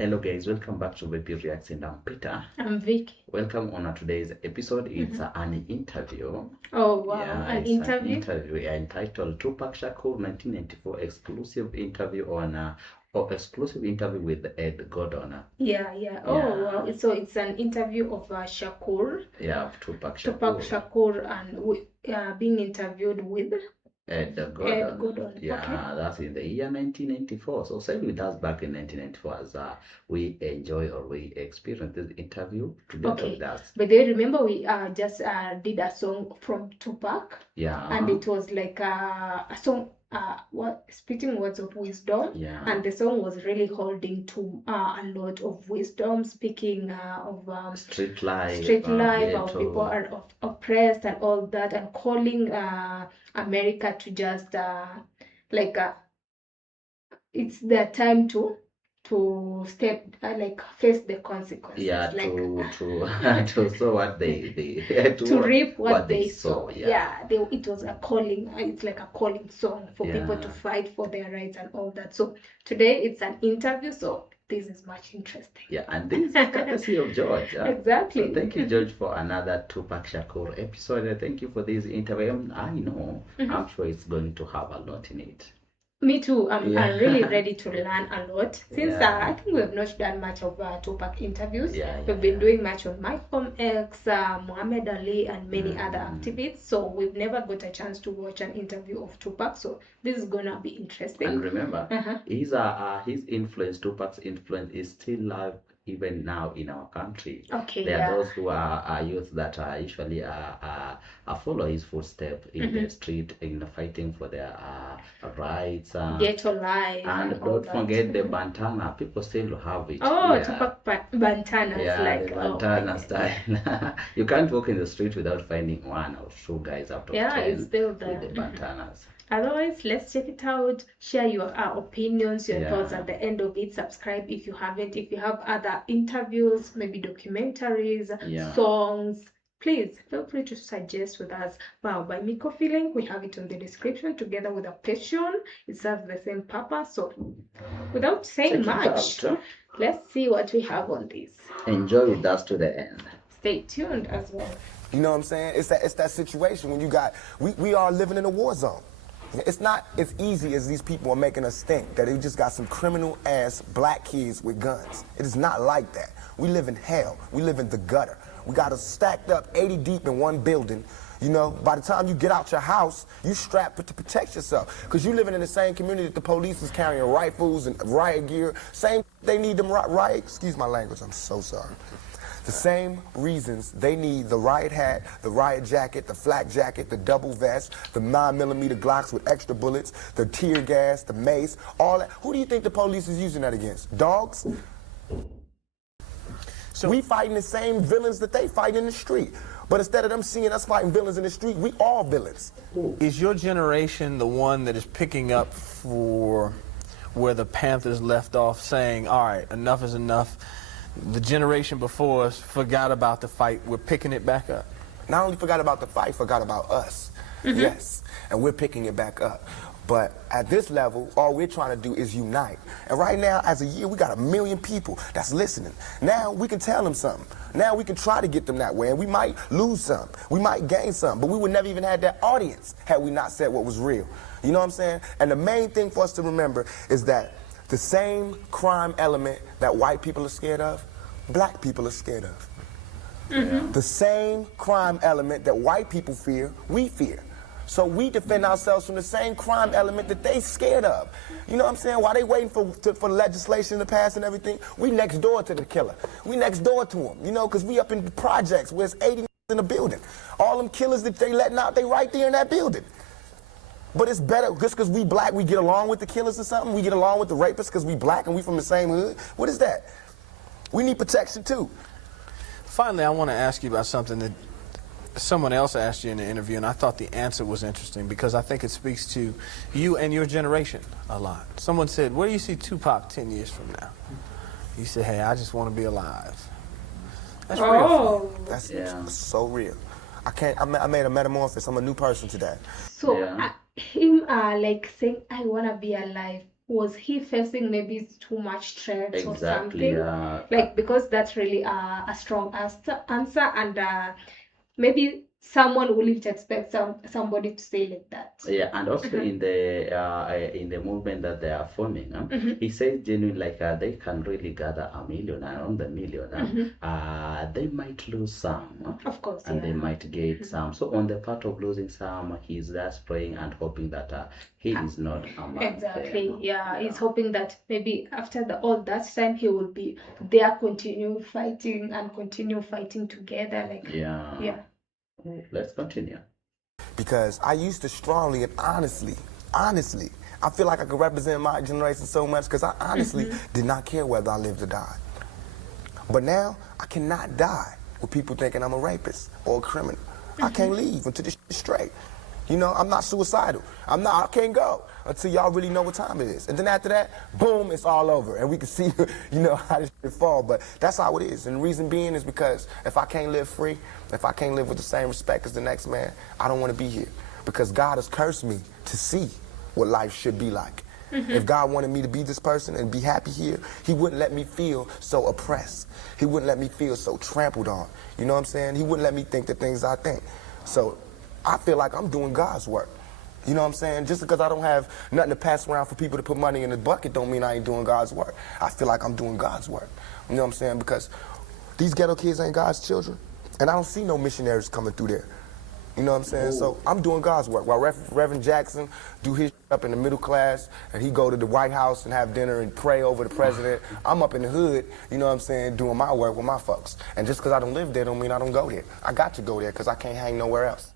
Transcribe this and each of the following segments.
Hello guys, welcome back to Rapicon. I'm Peter. I'm Vicky. Welcome on today's episode. It's an interview. Oh wow, Yeah, an it's interview? An interview entitled Tupacshakur 1994 exclusive interview on exclusive interview with Edgordon. Yeah. Oh wow, so it's an interview of Shakur. Yeah, Tupacshakur. Tupacshakur and being interviewed with Edgordon. Yeah, okay. That's in the year 1994. So stay with us back in 1994 as we enjoy or we experience this interview together with us. But do you remember we just did a song from Tupac? Yeah. And it was like a song, speaking words of wisdom. Yeah. And the song was really holding to a lot of wisdom, speaking of street life, how people are oppressed and all that, and calling America to just it's their time to step face the consequences. Yeah, to sow what they to reap what they sow. Yeah. It was a calling. It's like a calling song for people to fight for their rights and all that. So today it's an interview. So this is much interesting. Yeah, and this is courtesy of George. Exactly. So thank you, George, for another Tupacshakur episode. Thank you for this interview. I know, I'm sure it's going to have a lot in it. Me too. I'm really ready to learn a lot. Since I think we have not done much of Tupac interviews. We've been doing much of Malcolm X, Muhammad Ali, and many other activists. So we've never got a chance to watch an interview of Tupac. So this is gonna be interesting. And remember, his influence, Tupac's influence, is still live even now in our country. Okay. There are those who are youth that usually follow his footsteps in the street in fighting for their rights. Ghetto life. And don't forget the bandana. People still have it. Oh, Tupac bandanas. Yeah, the bandana style. You can't walk in the street without finding one or two guys out of 10 it's still there with the bandanas. Otherwise, let's check it out. Share your opinions, your thoughts at the end of it. Subscribe if you haven't. If you have other interviews, maybe documentaries, songs, please feel free to suggest with us. Wow, by Makaveli link, we have it on the description together with a Patreon. It serves the same purpose. So without saying much, let's see what we have on this. Enjoy with us to the end. Stay tuned as well. You know what I'm saying? It's that situation when you got, we are living in a war zone. It's not as easy as these people are making us think, that they just got some criminal-ass black kids with guns. It is not like that. We live in hell. We live in the gutter. We got us stacked up 80 deep in one building. You know, by the time you get out your house, you strapped to protect yourself. Because you living in the same community that the police is carrying rifles and riot gear. Same, they need them riot, excuse my language, I'm so sorry. The same reasons they need the riot hat, the riot jacket, the flak jacket, the double vest, the 9mm Glocks with extra bullets, the tear gas, the mace, all that. Who do you think the police is using that against? Dogs? So we fighting the same villains that they fight in the street. But instead of them seeing us fighting villains in the street, we all villains. Is your generation the one that is picking up for where the Panthers left off, saying, all right, enough is enough? The generation before us forgot about the fight. We're picking it back up. Not only forgot about the fight, forgot about us. Yes, and we're picking it back up. But at this level, all we're trying to do is unite. And right now, as a year, we got 1 million people that's listening. Now we can tell them something. Now we can try to get them that way, and we might lose some. We might gain some, but we would never even have that audience had we not said what was real. You know what I'm saying? And the main thing for us to remember is that the same crime element that white people are scared of, black people are scared of. The same crime element that white people fear, we fear. So we defend ourselves from the same crime element that they scared of. You know what I'm saying? While they waiting for legislation to pass and everything, we next door to the killer. We next door to him, you know, because we up in the projects where it's 80 in the building. All them killers that they letting out, they right there in that building. But it's better, just because we black, we get along with the killers or something? We get along with the rapists because we black and we from the same hood? What is that? We need protection too. Finally, I want to ask you about something that someone else asked you in the interview, and I thought the answer was interesting because I think it speaks to you and your generation a lot. Someone said, where do you see Tupac 10 years from now? You said, hey, I just want to be alive. That's real. That's so real. I made a metamorphosis. I'm a new person today. So him like saying, I want to be alive. was he facing maybe too much threats or Exactly. something? Like, because that's really a strong answer, and maybe someone wouldn't expect somebody to say like that. Yeah, and also in the movement that they are forming, he says genuine like they can really gather 1 million, around the million. They might lose some, Of course, and yeah. they might get some. So on the part of losing some, he's just praying and hoping that he is not among Exactly. them. Yeah, he's hoping that maybe after all that time he will be there, continue fighting together. Like, yeah. Let's continue. Because I used to strongly and honestly, I feel like I could represent my generation so much because I honestly did not care whether I lived or died. But now, I cannot die with people thinking I'm a rapist or a criminal. I can't leave until this shit is straight. You know, I'm not suicidal. I can't go until y'all really know what time it is. And then after that, boom, it's all over. And we can see, you know, how this shit fall. But that's how it is. And the reason being is because if I can't live free, if I can't live with the same respect as the next man, I don't want to be here. Because God has cursed me to see what life should be like. If God wanted me to be this person and be happy here, he wouldn't let me feel so oppressed. He wouldn't let me feel so trampled on. You know what I'm saying? He wouldn't let me think the things I think. So I feel like I'm doing God's work. You know what I'm saying? Just because I don't have nothing to pass around for people to put money in the bucket don't mean I ain't doing God's work. I feel like I'm doing God's work. You know what I'm saying? Because these ghetto kids ain't God's children. And I don't see no missionaries coming through there. You know what I'm saying? So I'm doing God's work. While Reverend Jackson do his up in the middle class and he go to the White House and have dinner and pray over the president, I'm up in the hood, you know what I'm saying, doing my work with my folks. And just because I don't live there don't mean I don't go there. I got to go there because I can't hang nowhere else.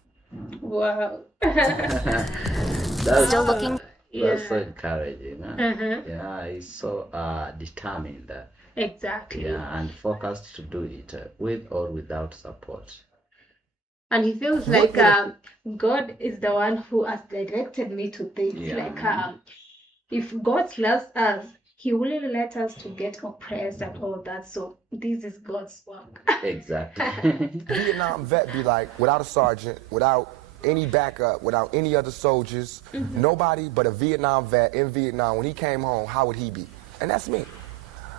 Wow. That's, Still looking. That's so encouraging. Huh? Yeah, he's so determined. Exactly. Yeah, and focused to do it with or without support. And he feels like God is the one who has directed me to this. Yeah. Like, if God loves us, he wouldn't let us to get oppressed and all that. So this is God's work. Exactly. Vietnam vet be like, without a sergeant, without any backup, without any other soldiers, nobody but a Vietnam vet in Vietnam, when he came home, how would he be? And that's me.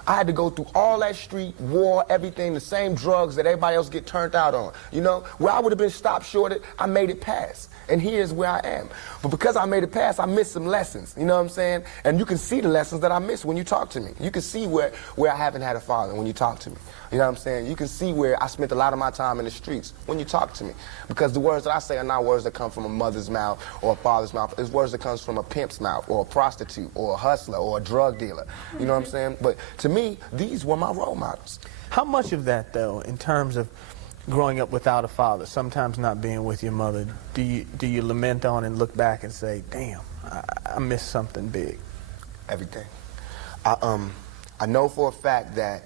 I had to go through all that street, war, everything, the same drugs that everybody else get turned out on. You know, where I would have been stopped shorted, I made it past. And here's where I am. But because I made it past, I missed some lessons, you know what I'm saying? And you can see the lessons that I missed when you talk to me. You can see where I haven't had a father when you talk to me. You know what I'm saying? You can see where I spent a lot of my time in the streets when you talk to me. Because the words that I say are not words that come from a mother's mouth or a father's mouth. It's words that comes from a pimp's mouth or a prostitute or a hustler or a drug dealer. You know what I'm saying? But to me, these were my role models. How much of that, though, in terms of growing up without a father, sometimes not being with your mother, do you lament on and look back and say, damn, I missed something big? Everything. I know for a fact that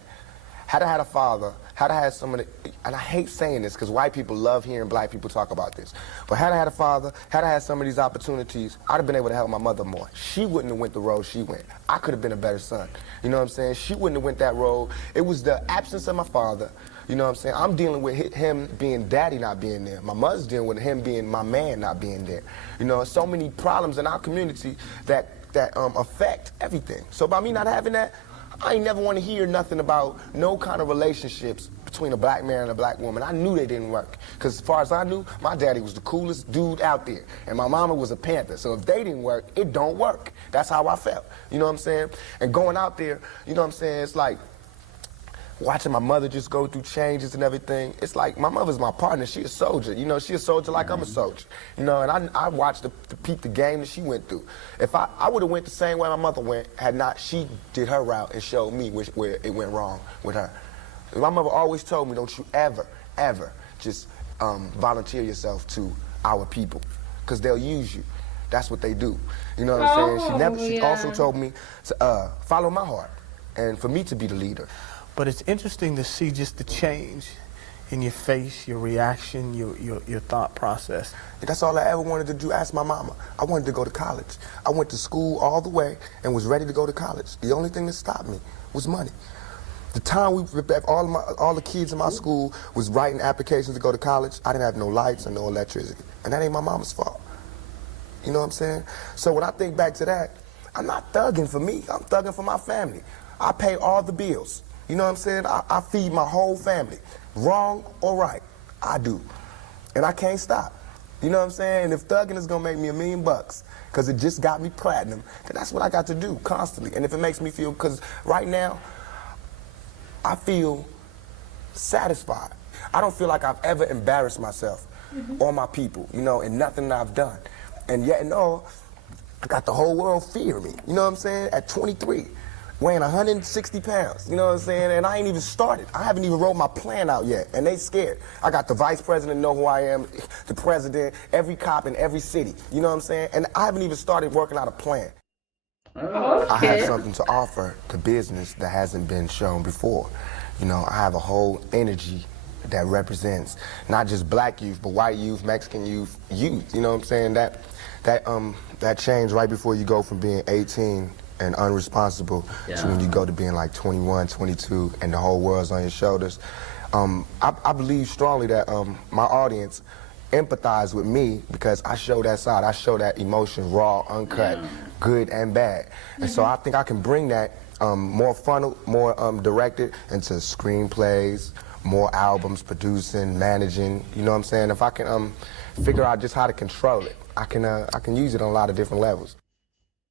had I had a father, had I had someone, and I hate saying this because white people love hearing black people talk about this, but had I had a father, had I had some of these opportunities, I'd have been able to help my mother more. She wouldn't have went the road she went. I could have been a better son. You know what I'm saying? She wouldn't have went that road. It was the absence of my father. You know what I'm saying? I'm dealing with him being daddy not being there. My mother's dealing with him being my man not being there. You know, so many problems in our community that affect everything. So by me not having that, I ain't never want to hear nothing about no kind of relationships between a black man and a black woman. I knew they didn't work. Because as far as I knew, my daddy was the coolest dude out there. And my mama was a Panther. So if they didn't work, it don't work. That's how I felt. You know what I'm saying? And going out there, you know what I'm saying? It's like watching my mother just go through changes and everything. It's like my mother's my partner. She a soldier. You know, she a soldier like I'm a soldier. You know, and I watched the peep the game that she went through. If I would have went the same way my mother went, had not she did her route and showed me where it went wrong with her. My mother always told me, don't you ever, ever just volunteer yourself to our people, because they'll use you. That's what they do. You know what I'm saying? She also told me to follow my heart and for me to be the leader. But it's interesting to see just the change in your face, your reaction, your thought process. That's all I ever wanted to do. Ask my mama. I wanted to go to college. I went to school all the way and was ready to go to college. The only thing that stopped me was money. The time all the kids in my school was writing applications to go to college, I didn't have no lights and no electricity. And that ain't my mama's fault. You know what I'm saying? So when I think back to that, I'm not thugging for me. I'm thugging for my family. I pay all the bills. You know what I'm saying? I feed my whole family. Wrong or right, I do. And I can't stop. You know what I'm saying? And if thugging is gonna make me $1 million, because it just got me platinum, then that's what I got to do constantly. And if it makes me feel, because right now, I feel satisfied. I don't feel like I've ever embarrassed myself or my people, you know, in nothing that I've done. And yet and all, I got the whole world fearing me. You know what I'm saying? At 23. Weighing 160 pounds, you know what I'm saying? And I ain't even started. I haven't even wrote my plan out yet, and they scared. I got the vice president know who I am, the president, every cop in every city, you know what I'm saying? And I haven't even started working out a plan. Okay. I have something to offer to business that hasn't been shown before. You know, I have a whole energy that represents not just black youth, but white youth, Mexican youth, you know what I'm saying? That change right before you go from being 18 and unresponsible to when you go to being like 21, 22, and the whole world's on your shoulders. I believe strongly that my audience empathize with me because I show that side. I show that emotion, raw, uncut, good and bad. And so I think I can bring that more funnel, more directed into screenplays, more albums, producing, managing, you know what I'm saying? If I can figure out just how to control it, I can use it on a lot of different levels.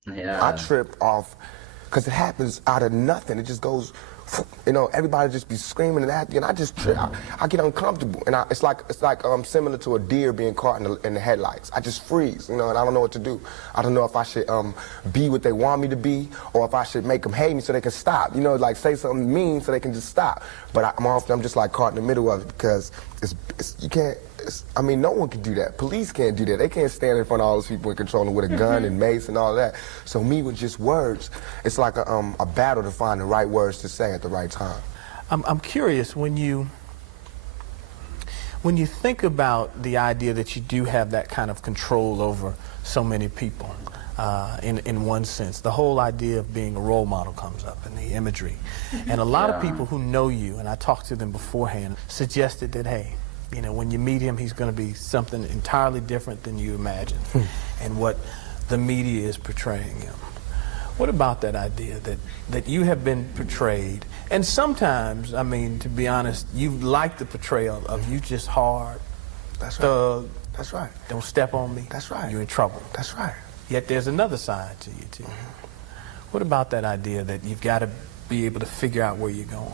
Yeah. I trip off because it happens out of nothing. It just goes, you know, everybody just be screaming and acting, and I just trip. I get uncomfortable, and it's like similar to a deer being caught in the headlights. I just freeze, you know, and I don't know what to do. I don't know if I should be what they want me to be, or if I should make them hate me so they can stop. You know, like say something mean so they can just stop. But I'm just like caught in the middle of it because you can't. I mean, no one can do that. Police can't do that. They can't stand in front of all those people and control them with a gun and mace and all that. So me with just words, it's like a battle to find the right words to say at the right time. I'm curious, when you think about the idea that you do have that kind of control over so many people, in one sense, the whole idea of being a role model comes up in the imagery. And a lot of people who know you, and I talked to them beforehand, suggested that, hey, you know, when you meet him, he's going to be something entirely different than you imagine and what the media is portraying him. What about that idea that you have been portrayed, and sometimes, I mean, to be honest, you like the portrayal of you just hard, thug. That's right. Don't step on me. That's right. You're in trouble. That's right. Yet there's another side to you, too. What about that idea that you've got to be able to figure out where you're going?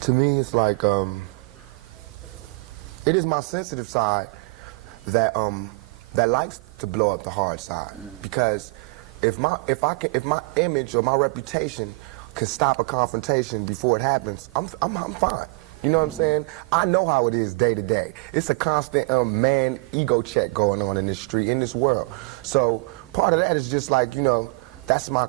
To me, it's like, it is my sensitive side that likes to blow up the hard side. Because if my image or my reputation can stop a confrontation before it happens, I'm fine. You know what I'm saying? I know how it is day to day. It's a constant man ego check going on in this street, in this world. So part of that is just like, you know, that's my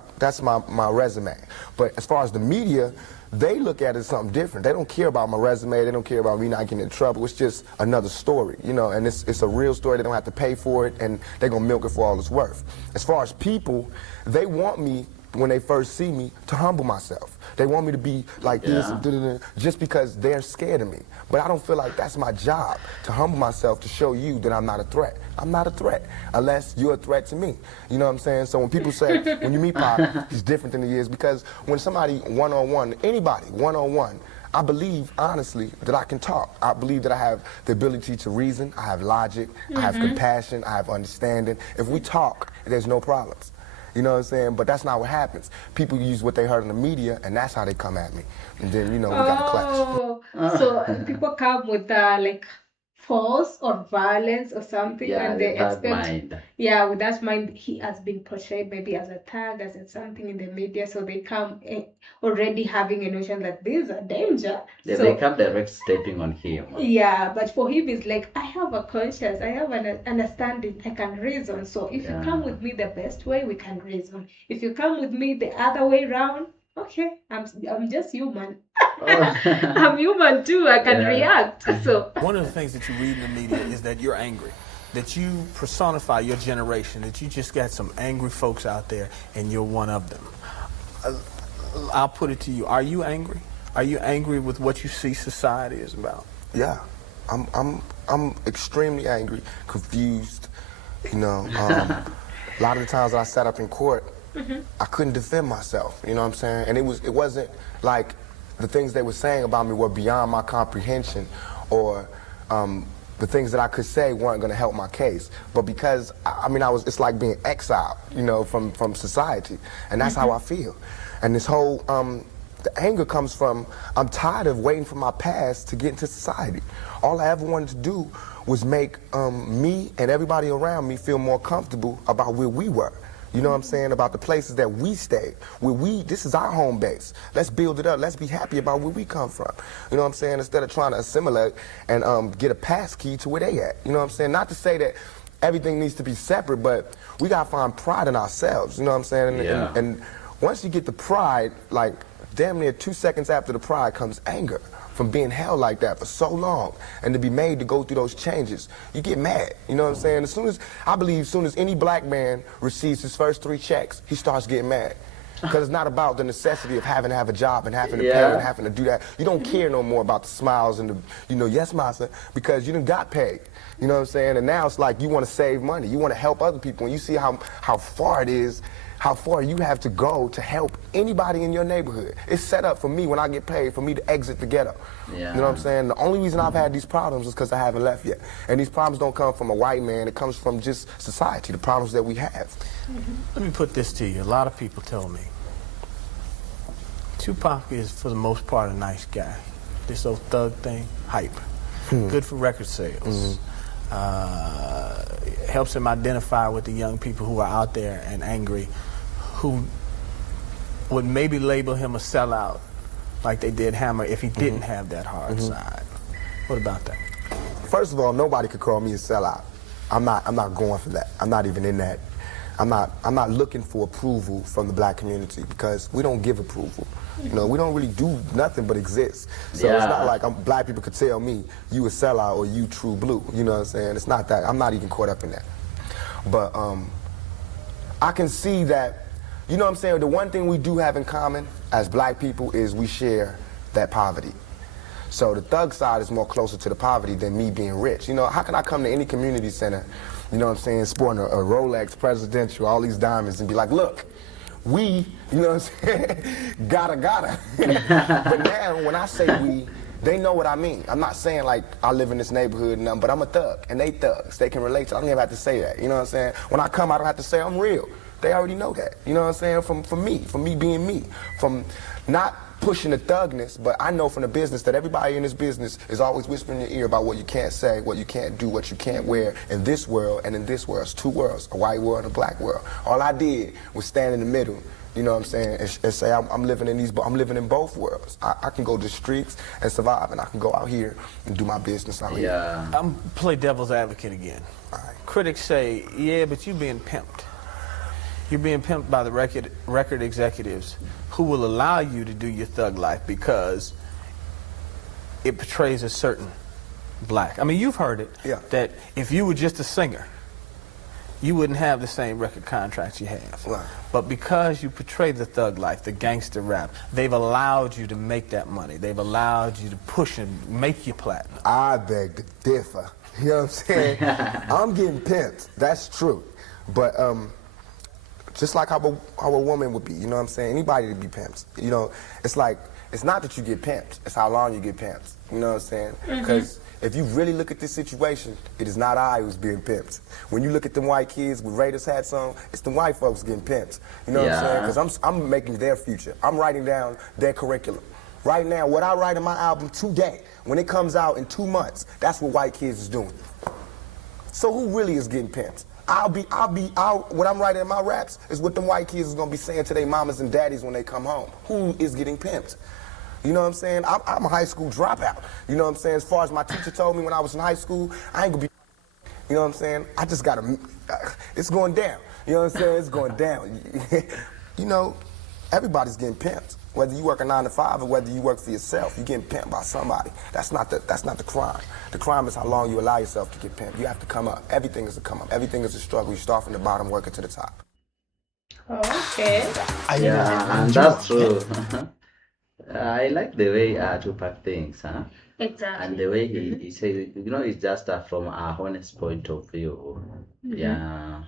resume. But as far as the media, they look at it as something different. They don't care about my resume. They don't care about me not getting in trouble. It's just another story, you know, and it's a real story. They don't have to pay for it, and they're going to milk it for all it's worth. As far as people, they want me, when they first see me, to humble myself. They want me to be like this, just because they're scared of me. But I don't feel like that's my job, to humble myself, to show you that I'm not a threat. I'm not a threat, unless you're a threat to me. You know what I'm saying? So when people say, when you meet Pop, he's different than he is, because when somebody one-on-one, anybody one-on-one, I believe, honestly, that I can talk. I believe that I have the ability to reason, I have logic, I have compassion, I have understanding. If we talk, there's no problems. You know what I'm saying? But that's not what happens. People use what they heard in the media, and that's how they come at me. And then, you know, we got the clash. So people come with like force or violence or something, and they expect, with that mind, he has been portrayed maybe as a thug, as in something in the media, so they come already having a notion that this is a danger. Yeah, so they come direct stepping on him. Yeah, but for him it's like, I have a conscience, I have an understanding, I can reason. So if you come with me the best way, we can reason. If you come with me the other way around, okay, I'm just human. I'm human too, I can react. So one of the things that you read in the media is that you're angry, that you personify your generation, that you just got some angry folks out there and you're one of them. I'll put it to you, are you angry? Are you angry with what you see society is about? Yeah, I'm extremely angry, confused, You know, a lot of the times that I sat up in court, I couldn't defend myself. You know what I'm saying? And it wasn't like the things they were saying about me were beyond my comprehension, or the things that I could say weren't going to help my case. But because it's like being exiled, you know, from society, and that's how I feel. And this whole the anger comes from, I'm tired of waiting for my past to get into society. All I ever wanted to do was make me and everybody around me feel more comfortable about where we were. You know what I'm saying? About the places that we stayed. This is our home base. Let's build it up. Let's be happy about where we come from. You know what I'm saying? Instead of trying to assimilate and get a pass key to where they at. You know what I'm saying? Not to say that everything needs to be separate, but we got to find pride in ourselves. You know what I'm saying? And once you get the pride, like damn near 2 seconds after the pride comes anger. From being held like that for so long, and to be made to go through those changes, you get mad. You know what I'm saying? I believe as soon as any black man receives his first 3 checks, he starts getting mad. Because it's not about the necessity of having to have a job and having to pay and having to do that. You don't care no more about the smiles and the, yes, massa, because you done got paid. You know what I'm saying? And now it's like you want to save money. You want to help other people. And you see how far it is, how far you have to go to help anybody in your neighborhood. It's set up for me when I get paid for me to exit the ghetto. You know what I'm saying? The only reason I've had these problems is because I haven't left yet. And these problems don't come from a white man. It comes from just society, the problems that we have. Let me put this to you. A lot of people tell me Tupac is, for the most part, a nice guy. This old thug thing, hype. Good for record sales. Helps him identify with the young people who are out there and angry, who would maybe label him a sellout like they did Hammer if he didn't have that hard side. What about that? First of all, nobody could call me a sellout. I'm not going for that. I'm not even in that. I'm not looking for approval from the black community, because we don't give approval. You know, we don't really do nothing but exist. So it's not like black people could tell me, you a sellout or you true blue. You know what I'm saying? It's not that. I'm not even caught up in that. But I can see that, you know what I'm saying, the one thing we do have in common as black people is we share that poverty. So the thug side is more closer to the poverty than me being rich. You know, how can I come to any community center, you know what I'm saying, sporting a Rolex Presidential, all these diamonds, and be like, look, we, you know what I'm saying, gotta. But now, when I say we, they know what I mean. I'm not saying like I live in this neighborhood and nothing, but I'm a thug, and they thugs. They can relate to it. I don't even have to say that, you know what I'm saying? When I come, I don't have to say I'm real. They already know that, you know what I'm saying? From me being me, from not pushing the thugness, but I know from the business that everybody in this business is always whispering in your ear about what you can't say, what you can't do, what you can't wear in this world and in this world. It's 2 worlds, a white world and a black world. All I did was stand in the middle, you know what I'm saying, and say I'm living in both worlds. I can go to the streets and survive, and I can go out here and do my business out here. I'm play devil's advocate again. All right. Critics say, yeah, but you're being pimped. You're being pimped by the record executives who will allow you to do your thug life because it portrays a certain black. I mean, you've heard it, that if you were just a singer, you wouldn't have the same record contracts you have. Right. But because you portray the thug life, the gangster rap, they've allowed you to make that money. They've allowed you to push and make your platinum. I beg to differ. You know what I'm saying? I'm getting pimped. That's true. But just like how a woman would be, you know what I'm saying? Anybody to be pimped. You know, it's like, it's not that you get pimped, it's how long you get pimped. You know what I'm saying? Because if you really look at this situation, it is not I who's being pimped. When you look at them white kids with Raiders hats on, it's the white folks getting pimped. You know what I'm saying? Because I'm making their future. I'm writing down their curriculum. Right now, what I write in my album today, when it comes out in 2 months, that's what white kids is doing. So who really is getting pimped? What I'm writing in my raps is what them white kids is gonna be saying to their mamas and daddies when they come home. Who is getting pimped? You know what I'm saying? I'm a high school dropout. You know what I'm saying? As far as my teacher told me when I was in high school, I ain't gonna be, you know what I'm saying? I just gotta, it's going down. You know what I'm saying? It's going down. You know, everybody's getting pimped. Whether you work a 9 to 5 or whether you work for yourself, you're getting pimped by somebody. That's not the crime. The crime is how long you allow yourself to get pimped. You have to come up. Everything is a come up. Everything is a struggle. You start from the bottom, working to the top. Okay. And that's true. I like the way Tupac thinks, huh? Exactly. And the way he says, you know, it's just from a honest point of view. Yeah.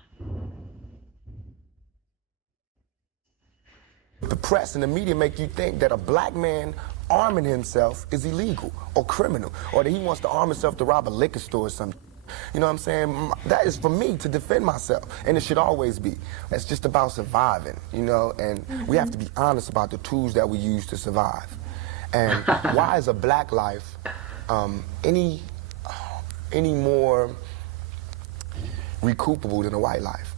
The press and the media make you think that a black man arming himself is illegal or criminal, or that he wants to arm himself to rob a liquor store or something. You know what I'm saying? That is for me to defend myself, and it should always be. It's just about surviving, you know, and we have to be honest about the tools that we use to survive. And why is a black life any more recoupable than a white life?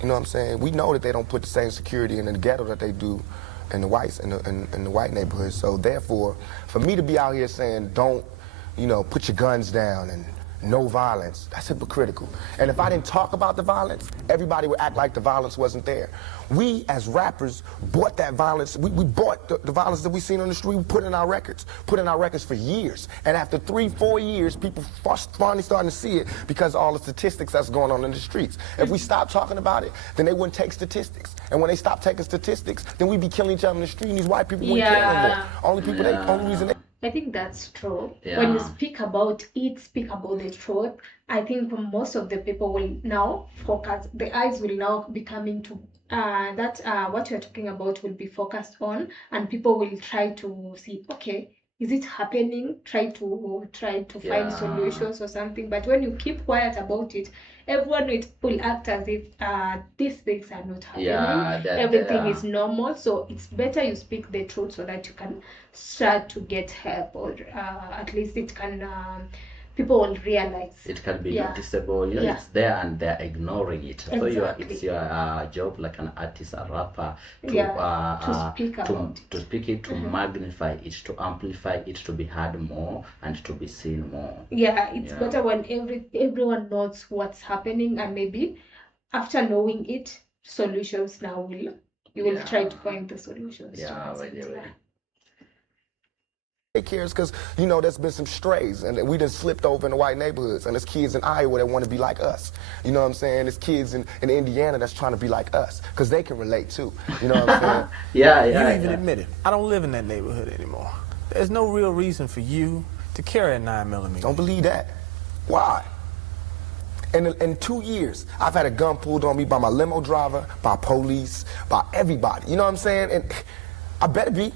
You know what I'm saying? We know that they don't put the same security in the ghetto that they do in the whites in the white neighborhoods. So therefore, for me to be out here saying don't, you know, put your guns down and no violence, that's hypocritical. And if I didn't talk about the violence, everybody would act like the violence wasn't there. We as rappers bought that violence. We bought the violence that we seen on the street. We put in our records for years. And after 3-4 years, people finally starting to see it because of all the statistics that's going on in the streets. If we stop talking about it, then they wouldn't take statistics. And when they stop taking statistics, then we'd be killing each other in the street, and these white people wouldn't care no more. Only reason they... I think that's true. Yeah. When you speak about it, speak about the truth, I think most of the people will now focus, the eyes will now be coming to what you're talking about will be focused on, and people will try to see, okay, is it happening? Try to find solutions or something. But when you keep quiet about it, everyone will act as if these things are not happening. Everything is normal. So it's better you speak the truth so that you can start to get help, or at least it can people will realize. It can be noticeable. You know, it's there and they're ignoring it. So it's your job like an artist, a rapper, to speak about to speak it, to magnify it, to amplify it, to be heard more and to be seen more. Yeah, it's better when everyone knows what's happening, and maybe after knowing it, solutions now you will try to find the solutions. Cares because, you know, there's been some strays and we done slipped over in the white neighborhoods, and there's kids in Iowa that want to be like us. You know what I'm saying? There's kids in Indiana that's trying to be like us because they can relate too. You know what I'm saying? You even admit it. I don't live in that neighborhood anymore. There's no real reason for you to carry a 9mm. Don't believe that. Why? In 2 years, I've had a gun pulled on me by my limo driver, by police, by everybody. You know what I'm saying? And I better be.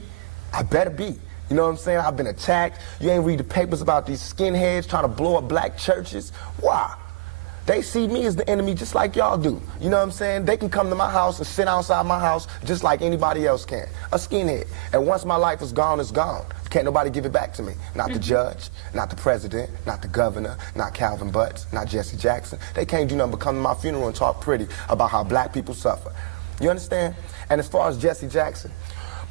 You know what I'm saying? I've been attacked. You ain't read the papers about these skinheads trying to blow up black churches. Why? They see me as the enemy just like y'all do. You know what I'm saying? They can come to my house and sit outside my house just like anybody else can. A skinhead. And once my life is gone, it's gone. Can't nobody give it back to me. Not the judge, not the president, not the governor, not Calvin Butts, not Jesse Jackson. They can't do nothing but come to my funeral and talk pretty about how black people suffer. You understand? And as far as Jesse Jackson,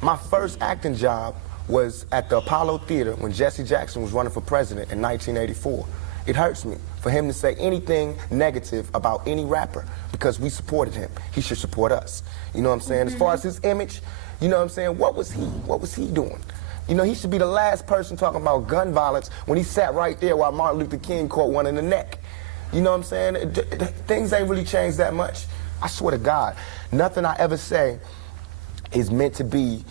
my first acting job was at the Apollo Theater when Jesse Jackson was running for president in 1984. It hurts me for him to say anything negative about any rapper because we supported him. He should support us. You know what I'm saying? As far as his image, you know what I'm saying? What was he doing? You know, he should be the last person talking about gun violence when he sat right there while Martin Luther King caught one in the neck. You know what I'm saying? Things ain't really changed that much. I swear to God, nothing I ever say is meant to be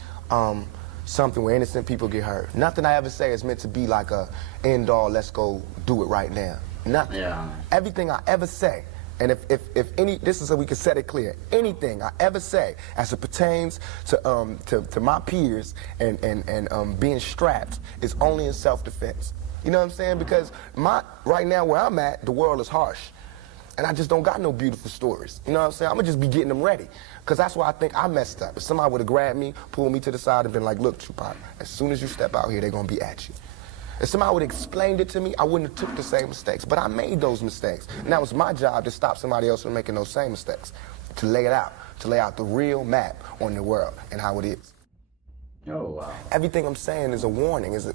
something where innocent people get hurt. Nothing I ever say is meant to be like a end all, let's go do it right now. Nothing. Everything I ever say, and if any, this is so we can set it clear, anything I ever say as it pertains to my peers and being strapped is only in self-defense. You know what I'm saying? Because right now where I'm at, the world is harsh. And I just don't got no beautiful stories. You know what I'm saying? I'm gonna just be getting them ready. Because that's why I think I messed up. If somebody would have grabbed me, pulled me to the side and been like, look, Tupac, as soon as you step out here, they're gonna be at you. If somebody would have explained it to me, I wouldn't have took the same mistakes. But I made those mistakes. And that was my job to stop somebody else from making those same mistakes. To lay it out. To lay out the real map on the world and how it is. Oh, wow. Everything I'm saying is a warning, is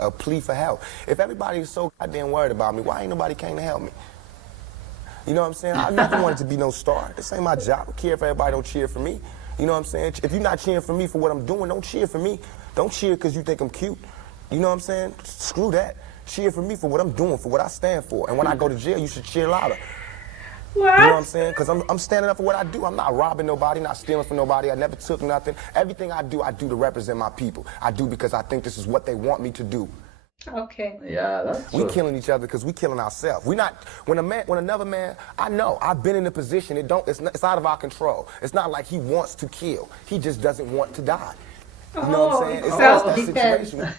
a plea for help. If everybody is so goddamn worried about me, why ain't nobody came to help me? You know what I'm saying? I never wanted to be no star. This ain't my job. I don't care if everybody don't cheer for me. You know what I'm saying? If you're not cheering for me for what I'm doing, don't cheer for me. Don't cheer because you think I'm cute. You know what I'm saying? Screw that. Cheer for me for what I'm doing, for what I stand for. And when I go to jail, you should cheer louder. What? You know what I'm saying? Because I'm standing up for what I do. I'm not robbing nobody, not stealing from nobody. I never took nothing. Everything I do to represent my people. I do because I think this is what they want me to do. Okay. Yeah, that's true. We killing each other because we killing ourselves. We not when another man. I know I've been in a position. It's out of our control. It's not like he wants to kill. He just doesn't want to die. You know what I'm saying? It's that situation.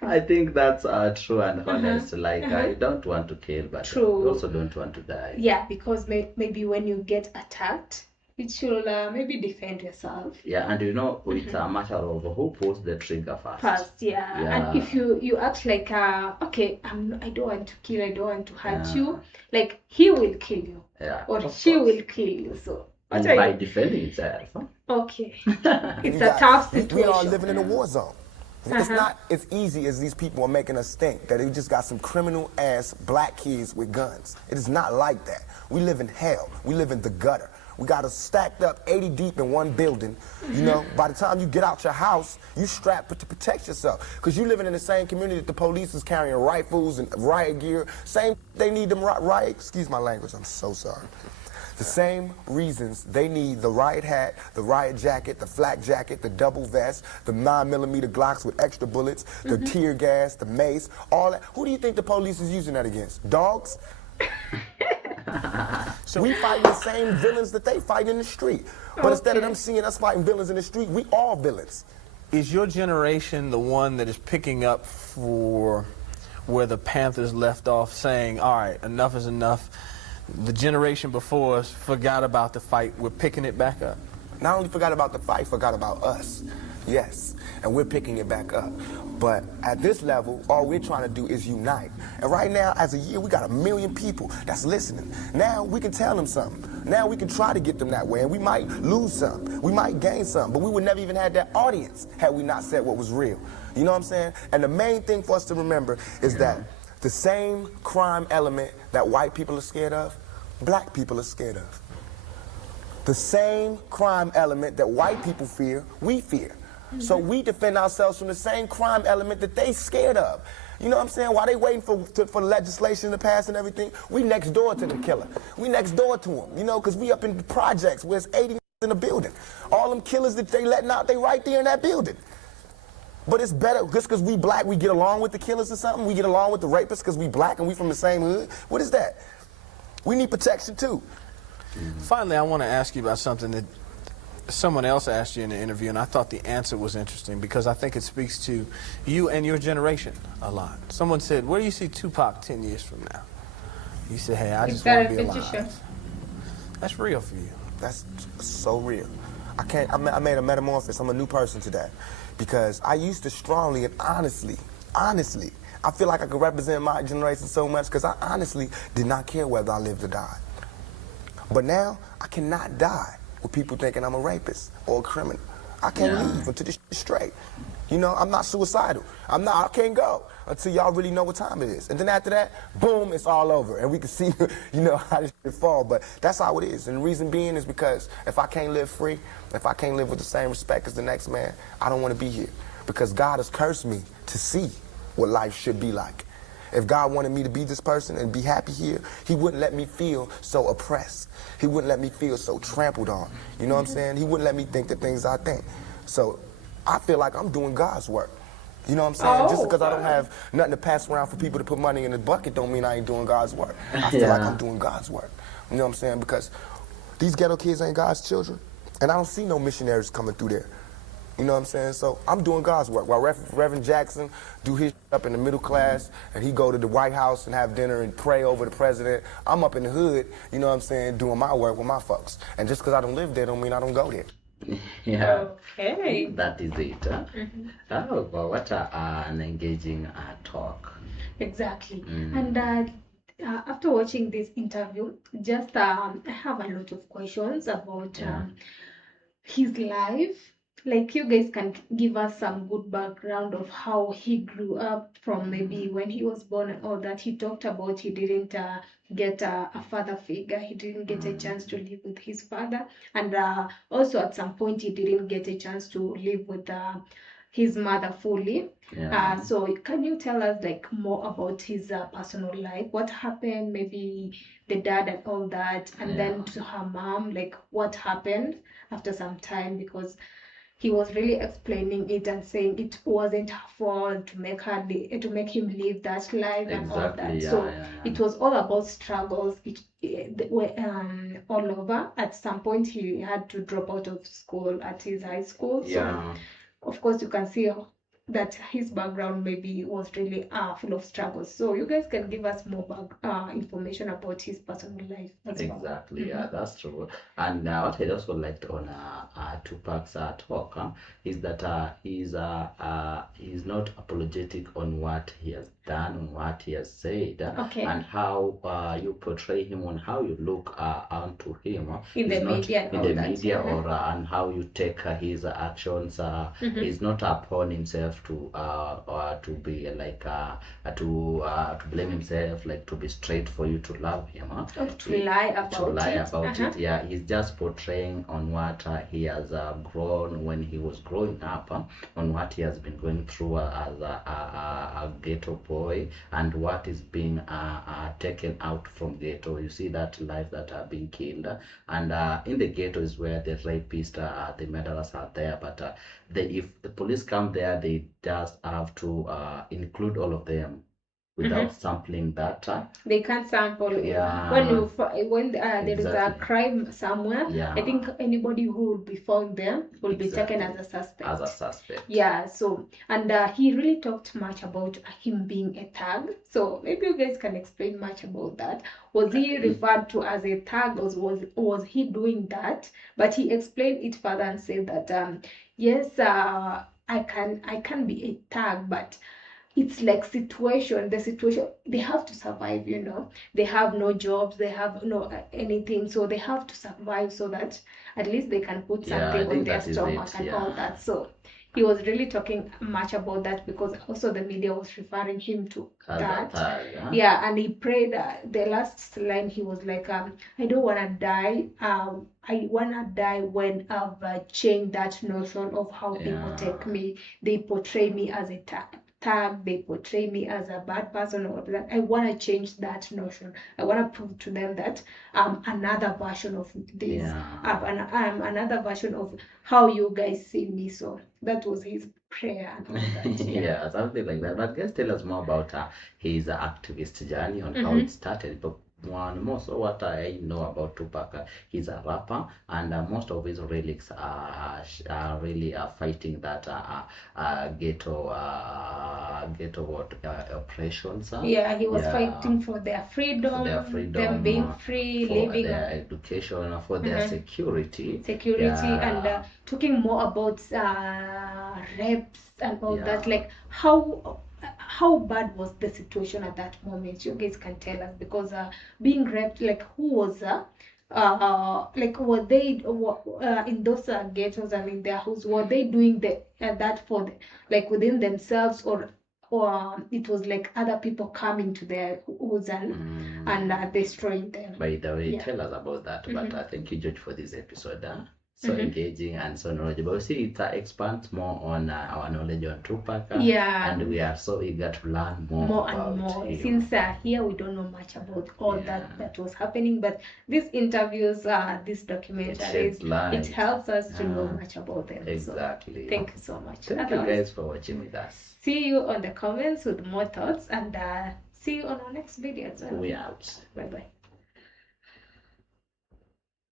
I think that's true and honest. Like you don't want to kill, but you also don't want to die. Yeah, because maybe when you get attacked, it should maybe defend yourself. Yeah, and it's a matter of who pulls the trigger first. Yeah. And if you act like okay, I don't want to kill, I don't want to hurt you, like he will kill you. Yeah. Or she will kill you. So and by defending itself. Huh? Okay. It's a tough situation. We are living in a war zone. It's not as easy as these people are making us think, that they just got some criminal ass black kids with guns. It is not like that. We live in hell. We live in the gutter. We got us stacked up 80 deep in one building. You know, by the time you get out your house, you strapped to protect yourself. Because you living in the same community that the police is carrying rifles and riot gear. Same, they need them riot, excuse my language, I'm so sorry. The same reasons they need the riot hat, the riot jacket, the flak jacket, the double vest, the 9mm Glocks with extra bullets, the tear gas, the mace, all that. Who do you think the police is using that against? Dogs? So we fighting the same villains that they fight in the street. But instead of them seeing us fighting villains in the street, we all villains. Is your generation the one that is picking up for where the Panthers left off, saying, all right, enough is enough? The generation before us forgot about the fight. We're picking it back up. Not only forgot about the fight, forgot about us. Yes, and we're picking it back up. But at this level, all we're trying to do is unite. And right now, as a year, we got 1 million people that's listening. Now we can tell them something. Now we can try to get them that way, and we might lose some. We might gain some, but we would never even have that audience had we not said what was real. You know what I'm saying? And the main thing for us to remember is that the same crime element that white people are scared of, black people are scared of. The same crime element that white people fear, we fear. So we defend ourselves from the same crime element that they scared of. You know what I'm saying? While they waiting for legislation to pass and everything, we next door to the killer. We next door to him, you know, because we up in the projects where it's 80 in the building. All them killers that they letting out, they right there in that building. But it's better, just because we black, we get along with the killers or something? We get along with the rapists because we black and we from the same hood? What is that? We need protection too. Finally, I want to ask you about something that someone else asked you in the interview, and I thought the answer was interesting because I think it speaks to you and your generation a lot. Someone said, where do you see Tupac 10 years from now? You said, hey, I just want to be alive. That's real for you. That's so real. I made a metamorphosis. I'm a new person today. Because I used to strongly and honestly, I feel like I could represent my generation so much because I honestly did not care whether I lived or died. But now, I cannot die with people thinking I'm a rapist or a criminal. I can't leave until this shit's straight. You know, I'm not suicidal. I can't go until y'all really know what time it is. And then after that, boom, it's all over. And we can see, you know, how this shit fall. But that's how it is. And the reason being is because if I can't live free, if I can't live with the same respect as the next man, I don't want to be here. Because God has cursed me to see what life should be like. If God wanted me to be this person and be happy here, he wouldn't let me feel so oppressed. He wouldn't let me feel so trampled on. You know what I'm saying? He wouldn't let me think the things I think. So I feel like I'm doing God's work. You know what I'm saying? Just because I don't have nothing to pass around for people to put money in the bucket don't mean I ain't doing God's work. I feel like I'm doing God's work. You know what I'm saying? Because these ghetto kids ain't God's children. And I don't see no missionaries coming through there. You know what I'm saying? So I'm doing God's work. While Reverend Jackson do his up in the middle class and he go to the White House and have dinner and pray over the president, I'm up in the hood, you know what I'm saying, doing my work with my folks. And just because I don't live there don't mean I don't go there. Yeah. Okay. That is it. Huh? Oh, well, what an engaging talk. Exactly. And after watching this interview, just I have a lot of questions about his life. Like, you guys can give us some good background of how he grew up from maybe when he was born and all that. He talked about he didn't get a father figure. He didn't get a chance to live with his father. And also at some point he didn't get a chance to live with his mother fully. So can you tell us like more about his personal life? What happened? Maybe the dad and all that. And then to her mom, like what happened after some time? Because he was really explaining it and saying it wasn't her fault to make him live that life and all that. It was all about struggles. They were all over. At some point, he had to drop out of school at his high school. So, of course, you can see that his background maybe was really full of struggles. So you guys can give us more information about his personal life as well. Exactly, yeah, that's true. And what I also liked on Tupac's talk is that he's not apologetic on what he has done, on what he has said, and how you portray him, on how you look onto him in the media, or and how you take his actions. He's not upon himself to be like to blame himself, like to be straight for you to love him, to lie about it. Yeah, he's just portraying on what he has grown when he was growing up, on what he has been going through as a ghetto boy, and what is being taken out from ghetto. You see that life that are being killed, and in the ghetto is where the rapists, the murderers are there, but if the police come there, they just have to include all of them without sampling that. They can't sample. When there is a crime somewhere, I think anybody who will be found there will be taken as a suspect. Yeah. So, and he really talked much about him being a thug. So maybe you guys can explain much about that. Was he referred to as a thug, or was he doing that? But he explained it further and said that yes, I can be a thug, but it's like the situation, they have to survive, they have no jobs, they have no anything, so they have to survive so that at least they can put something on their stomach and all that. So he was really talking much about that, because also the media was referring him to that. And he prayed, the last line he was like, I don't want to die, I want to die when I've changed that notion of how people take me. They portray me as a tag, they portray me as a bad person or that. I want to change that notion. I want to prove to them that I'm another version of this. I'm another version of how you guys see me. So that was his prayer and all that. Something like that. But guys, tell us more about his activist journey, on how it started. But most of what I know about Tupac, he's a rapper, and most of his lyrics are really fighting that ghetto oppressions. He was fighting for their freedom, them being free, for living their education, for their security, and talking more about reps and all that. Like how bad was the situation at that moment? You guys can tell us, because being raped, like who was like were they in those ghettos and in their house, were they doing that for like within themselves, or it was like other people coming to their house and destroying them? By the way, tell us about that. But thank you, George, for this episode. So engaging and so knowledgeable. See, it expands more on our knowledge on Tupac. And we are so eager to learn more about and more. him. Since here we don't know much about all that was happening, but these interviews, these documentaries, it helps us to know much about them. Exactly. So, thank you so much. Thank you guys for watching with us. See you on the comments with more thoughts, and see you on our next video as well. We out. Bye bye.